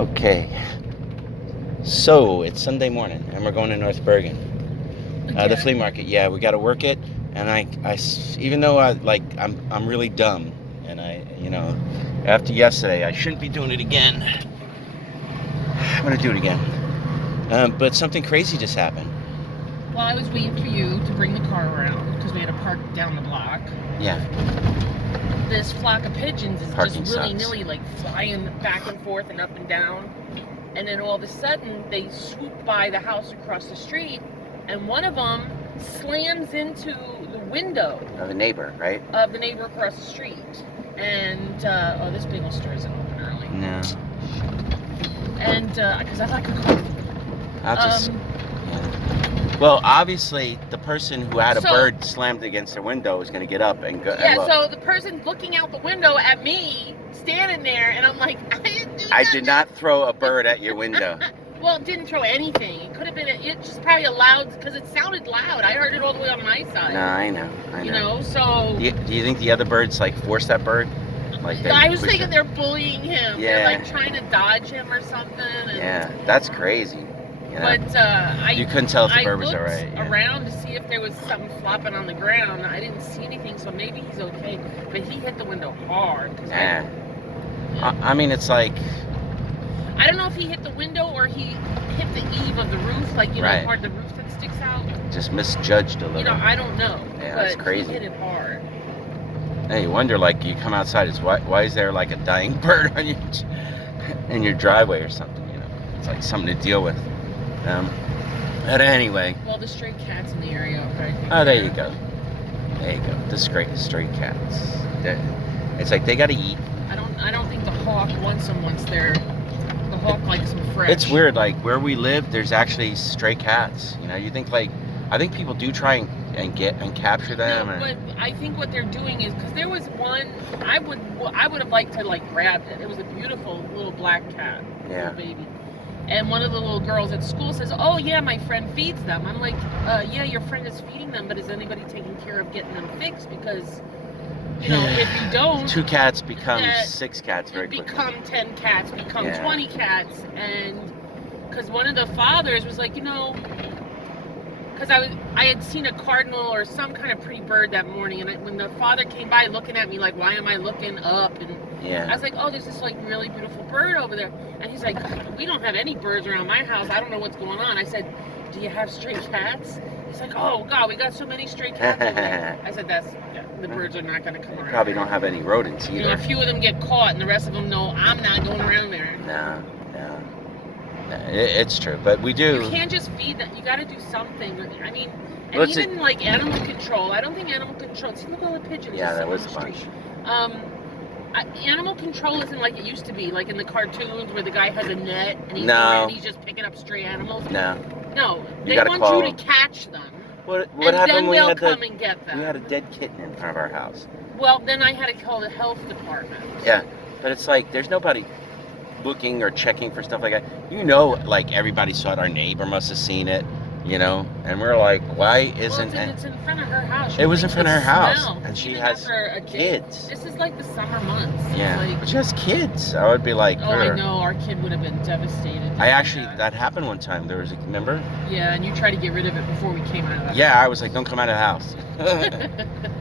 Okay, so it's Sunday morning, and we're going to North Bergen, the flea market. Yeah, we got to work it, and I, even though I'm really dumb, and after yesterday, I shouldn't be doing it again. I'm gonna do it again, but something crazy just happened. Well, I was waiting for you to bring the car around because we had to park down the block. Yeah. This flock of pigeons is Parking just willy-nilly, like flying back and forth and up and down. And then all of a sudden, they swoop by the house across the street, and one of them slams into the window Of the neighbor, right? Of the neighbor across the street. And, oh, this bagel store isn't open early. No. And, because I'd like a coffee. I'll just... Well, obviously, the person who had a bird slammed against the window is going to get up and go. Yeah, so the person looking out the window at me, standing there, and I'm like, I did not throw a bird at your window. Well, it didn't throw anything. It could have been, it just probably a loud, because it sounded loud. I heard it all the way on my side. No, I know. You know, so... Do you think the other birds, like, forced that bird? Like I was thinking they're bullying him. Yeah. They're, like, trying to dodge him or something. And, yeah, that's crazy. Yeah. But you couldn't tell if the bird was alright. I looked around to see if there was something flopping on the ground. I didn't see anything, so maybe he's okay. But he hit the window hard. Yeah. I mean, it's like... I don't know if he hit the window or he hit the eave of the roof, like, you know, part of the roof that sticks out. Just misjudged a little. You know, I don't know. Yeah, but that's crazy. He hit it hard. Hey, you wonder, like, you come outside, why is there, like, a dying bird on in your driveway or something, you know? It's like something to deal with. But anyway. Well, the stray cats in the area, right? Oh, there you go. There you go. The stray cats. It's like they gotta eat. I don't think the hawk wants them once they're... The hawk likes them fresh. It's weird. Like where we live, there's actually stray cats. You know, you think like I think people do try and get and capture them. No, but I think what they're doing is because there was one I would have liked to like grab it. It was a beautiful little black cat, little baby. And one of the little girls at school says, "Oh yeah, my friend feeds them." I'm like, "Yeah, your friend is feeding them, but is anybody taking care of getting them fixed? Because you know, if you don't, 2 cats become 6 cats very quickly. Become 10 cats, become 20 cats, and because one of the fathers was like, you know, because I had seen a cardinal or some kind of pretty bird that morning, and when the father came by looking at me like, why am I looking up? And I was like, oh, there's this like really beautiful bird over there, and he's like, we don't have any birds around my house. I don't know what's going on. I said, do you have stray cats? He's like, oh God, we got so many stray cats over there. I said, the birds are not going to come around. Probably don't have any rodents either. You know, a few of them get caught, and the rest of them know I'm not going around there. No. It's true, but we do. You can't just feed them. You got to do something. I mean, and even like animal control. I don't think animal control. See, look at all the pigeons. Yeah, that was a bunch. Animal control isn't like it used to be, like in the cartoons where the guy has a net and he's just picking up stray animals. No, they want you to catch them. What and happened then when they'll come and get them. We had a dead kitten in front of our house. Well, then I had to call the health department. Yeah, but it's like there's nobody looking or checking for stuff like that. You know, like everybody saw it. Our neighbor must have seen it, you know, and we're like, why isn't it? It's in front of her house. It was in front of her house, and she even has kids. This is like the summer months. Yeah, like, but she has kids. I would be like, oh, I know, our kid would have been devastated. That happened one time. There was remember? Yeah, and you tried to get rid of it before we came out of the house. Yeah, I was like, don't come out of the house.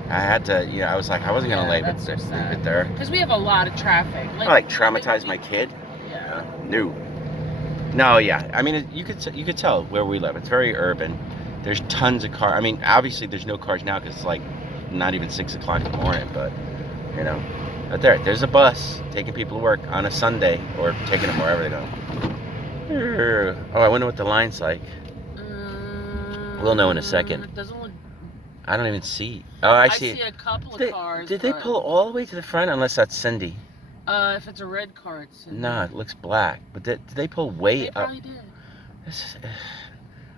I had to, I was like, I wasn't going to leave it there. Because we have a lot of traffic. Like traumatize my kid? Yeah. No, yeah. I mean, you could tell where we live. It's very urban. There's tons of cars. I mean, obviously there's no cars now because it's like not even 6 o'clock in the morning. But, you know, but there's a bus taking people to work on a Sunday or taking them wherever they go. Oh, I wonder what the line's like. We'll know in a second. It doesn't look... I don't even see. Oh, I see. I see a couple of cars. Did they pull all the way to the front? Unless that's Cindy. If it's a red car, it's Cindy. No, it looks black. But did they pull way up? They probably did.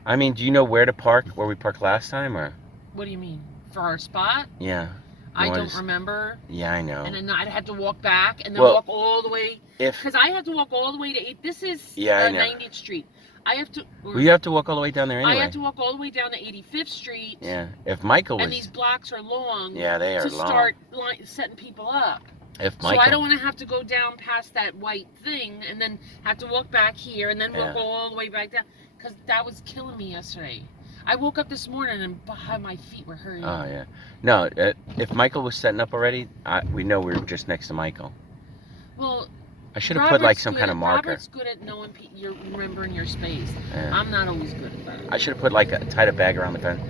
I mean, do you know where to park? Where we parked last time, or? What do you mean? For our spot? Yeah. I don't remember. Yeah, I know. And then I'd have to walk back and then walk all the way. Because I had to walk all the way to 8. This is 90th Street. I have to. Well, you have to walk all the way down there anyway. I have to walk all the way down to 85th Street. Yeah. If Michael was. And these blocks are long. Yeah, they are long. To start setting people up. If So Michael, I don't want to have to go down past that white thing and then have to walk back here and then we'll go all the way back down. Because that was killing me yesterday. I woke up this morning and my feet were hurting. Oh, yeah. No, if Michael was setting up already, we know we were just next to Michael. Well, I should have put like some kind of marker. Robert's good at knowing you're remembering your space. Yeah. I'm not always good at that. I should have put like tied a bag around the fence.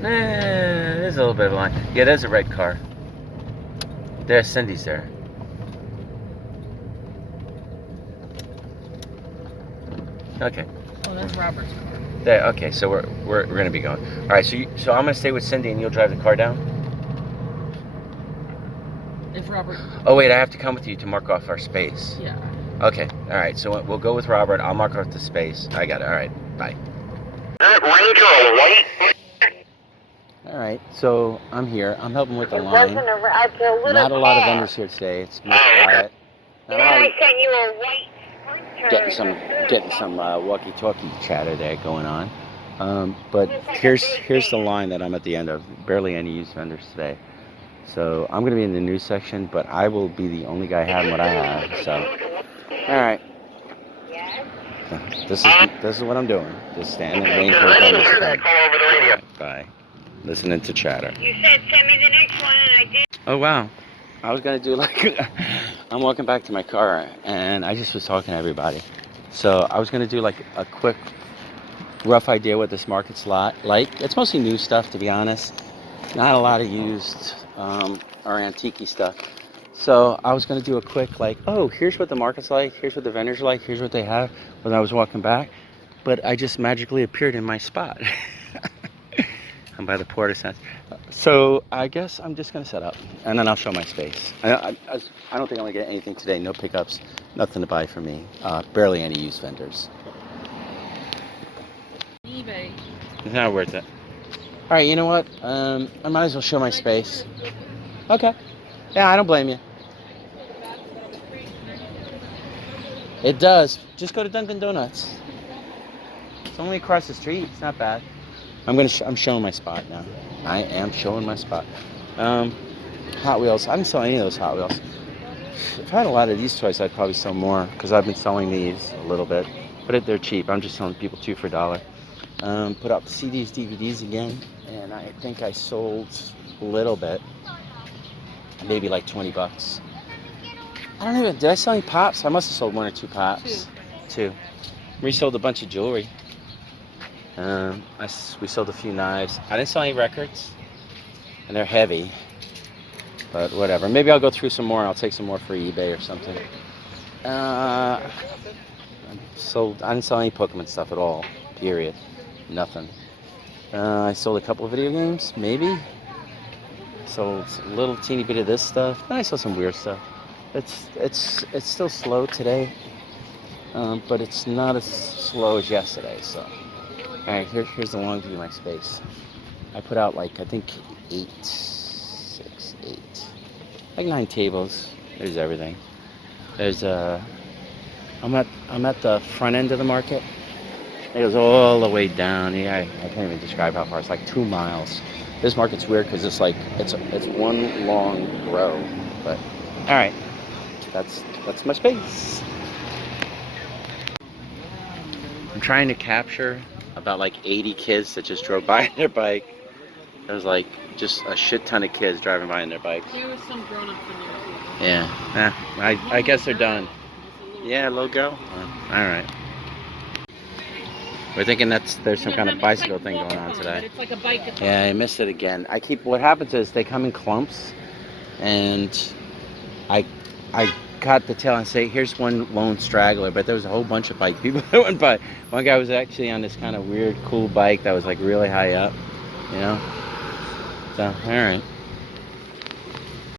There's a little bit of a line. Yeah, there's a red car. There's Cindy's there. Okay. Oh, that's Robert's car. There. Okay, so we're gonna be going. All right. So I'm gonna stay with Cindy and you'll drive the car down. If Robert. Oh wait, I have to come with you to mark off our space. Yeah. Okay. All right. So we'll go with Robert. I'll mark off the space. I got it. All right. Bye. All right. So I'm here. I'm helping with the line. Not a lot of vendors here today. It's more quiet. I sent you a white. Getting some walkie-talkie chatter there going on. But here's the line that I'm at the end of. Barely any used vendors today. So I'm going to be in the news section, but I will be the only guy having what I have. So, all right. This is what I'm doing. Just standing waiting for the vendors to come. Right, bye. Listening to chatter. You said send me the next one, and I did. Oh wow. I was going to do like I'm walking back to my car and I just was talking to everybody. So I was going to do like a quick rough idea what this market's like. It's mostly new stuff, to be honest. Not a lot of used or antique stuff. So I was going to do a quick like, oh, here's what the market's like. Here's what the vendors are like. Here's what they have when I was walking back. But I just magically appeared in my spot. I'm by the Porter Center. So I guess I'm just going to set up and then I'll show my space. I don't think I'm going to get anything today. No pickups. Nothing to buy for me. Barely any used vendors. eBay. It's not worth it. All right, you know what? I might as well show my space. Okay. Yeah, I don't blame you. It does. Just go to Dunkin' Donuts. It's only across the street. It's not bad. I'm showing my spot now. I am showing my spot. Hot Wheels. I didn't sell any of those Hot Wheels. If I had a lot of these toys, I'd probably sell more because I've been selling these a little bit. But they're cheap. I'm just selling people 2 for $1. Put out the CDs, DVDs again, and I think I sold a little bit. Maybe like 20 bucks. I don't even, did I sell any pops? I must have sold 1 or 2 pops. 2. Resold a bunch of jewelry. We sold a few knives. I didn't sell any records, and they're heavy, but whatever. Maybe I'll go through some more. I'll take some more for eBay or something. I didn't sell any Pokemon stuff at all, period. Nothing. I sold a couple of video games, maybe. Sold a little teeny bit of this stuff. Then I sold some weird stuff. It's still slow today, but it's not as slow as yesterday, so. Alright, here's the long view of my space. I put out like, I think 8, like 9 tables. There's everything. There's I'm at the front end of the market. It goes all the way down. Yeah, I can't even describe how far. It's like 2 miles. This market's weird because it's like it's one long row. But all right, that's my space. I'm trying to capture about like 80 kids that just drove by on their bike. There was like just a shit ton of kids driving by on their bikes. There was some grown-ups in there too. Yeah, I guess they're done. Yeah, logo. All right. We're thinking there's some kind of bicycle thing going on today. It's like a bike. Yeah, I missed it again. What happens is they come in clumps, and I caught the tail and say, here's one lone straggler, but there was a whole bunch of bike people that went by. One guy was actually on this kind of weird, cool bike that was like really high up, you know? So, all right.